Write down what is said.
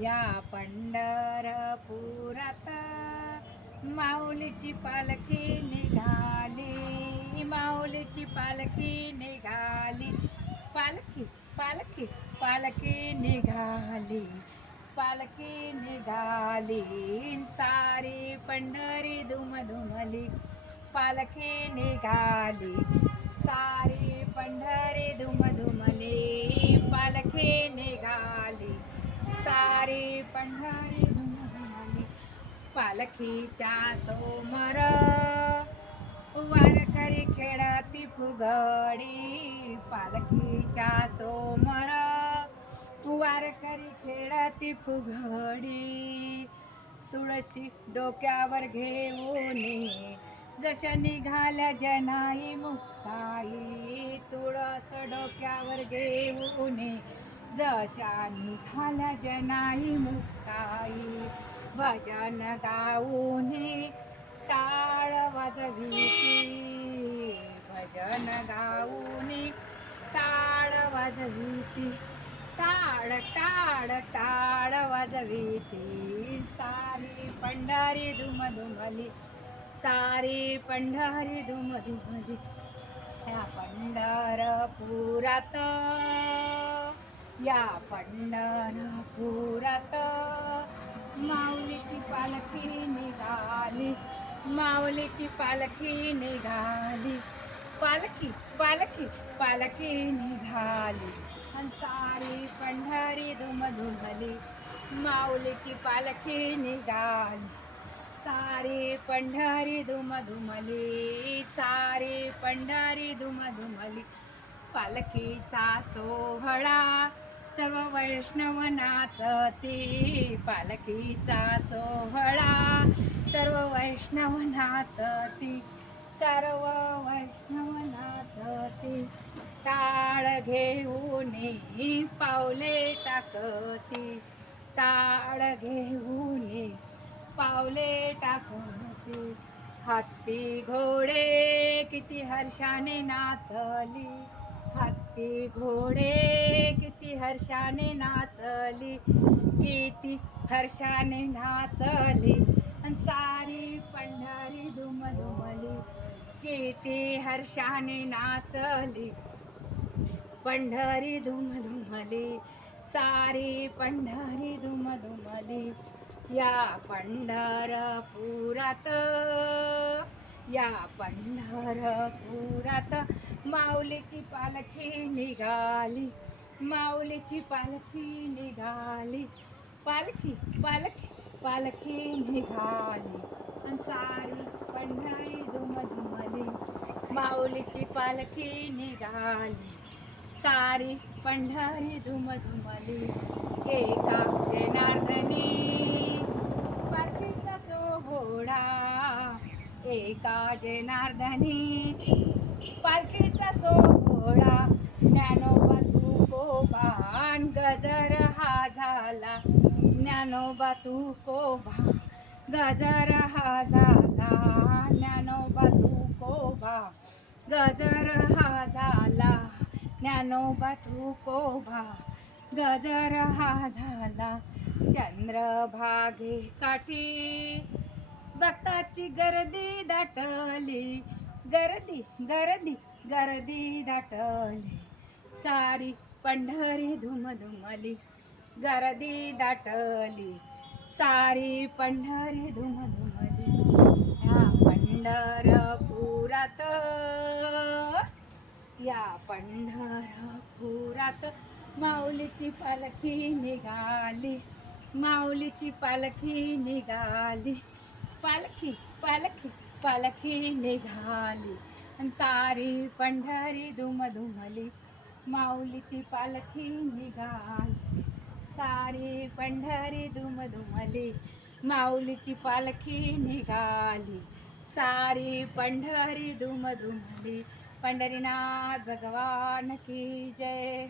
या पंढरपुरात माऊलीची पालखी निघाली. माऊलीची पालखी निघाली. पालखी पालखी पालखी निघाली. पालखी निघाली. सारी पंढरी दुमधुमली पालखी निघाली. पंढारी पंढारी पालखीच्या सोमर वारकरी खेळाती फुगडी. पालखीच्या सोमर वारकरी खेळाती फुगडी. तुळशी डोक्यावर घेऊन जशा निघाल्या जनाई मुक्ताई. तुळस डोक्यावर घेऊन जशा निघाला जनाई मुक्ताई भजन गाऊन टाळ वाजविती भजन गाऊन टाळ वाजविती टाळ टाळ टाळ वाजविती सारी पंढरी धुमधुमली। सारी पंढरी धुमधुमली। या पंढरपुरात या पंढरपुरात. माऊलीची पालखी निघाली माऊलीची पालखी निघाली. पालखी पालखी पालखी निघाली. आणि सारी पंढरी धुमधुमली माऊलीची पालखी निघाली. सारी पंढरी धुमधुमली सारी पंढरी धुमधुमली. पालखीचा सोहळा सर्व वैष्णव नाचती पालखीचा सोहळा. सर्व वैष्णव नाचती सर्व वैष्णव नाचती टाळ घेऊन पावले टाकती. टाळ घेऊन पावले टाकती. हत्ती घोडे किती हर्षाने नाचली. किती घोडे किती हर्षाने नाचली किती हर्षाने नाचली. आणि सारी पंढरी दुमदुमली किती हर्षाने नाचली. पंढरी धुमधुमली सारी पंढरी धुमधुमली या पंढरपुरात या पंढरपुरात माऊलीची पालखी निघाली. माऊलीची पालखी निघाली. पालखी पालखी पालखी निघाली. आणि सारी पंढरी दुमदुमली. माऊलीची पालखी निघाली. सारी पंढरी दुमदुमली. एका जनार्दनी पालखीचा सोहळा. एका जनार्दनी पालखीचा सोहळा ज्ञानोबा तुकोबान गजर हा झाला. ज्ञानोबा तुकोबा गजर हा झाला. ज्ञानोबा तुकोबा गजर हा झाला. ज्ञानोबा तुकोबा गजर हा झाला. चंद्रभागे काठी भक्ताची गर्दी दाटली. गर्दी गर्दी गर्दी दाटली. सारी पंढरी धुमधुमली गर्दी दाटली. सारी पंढरी धुमधुमली. या पंढरपुरात या पंढरपुरात माऊलीची पालखी निघाली माऊलीची पालखी निघाली. पालखी पालखी. पालखी निघाली आणि सारी पंढरी दुमदुमली. माऊलीची पालखी निघाली. सारी पंढरी दुमदुमली. माऊलीची पालखी निघाली. सारी पंढरी दुमदुमली. पंढरीनाथ भगवान की जय.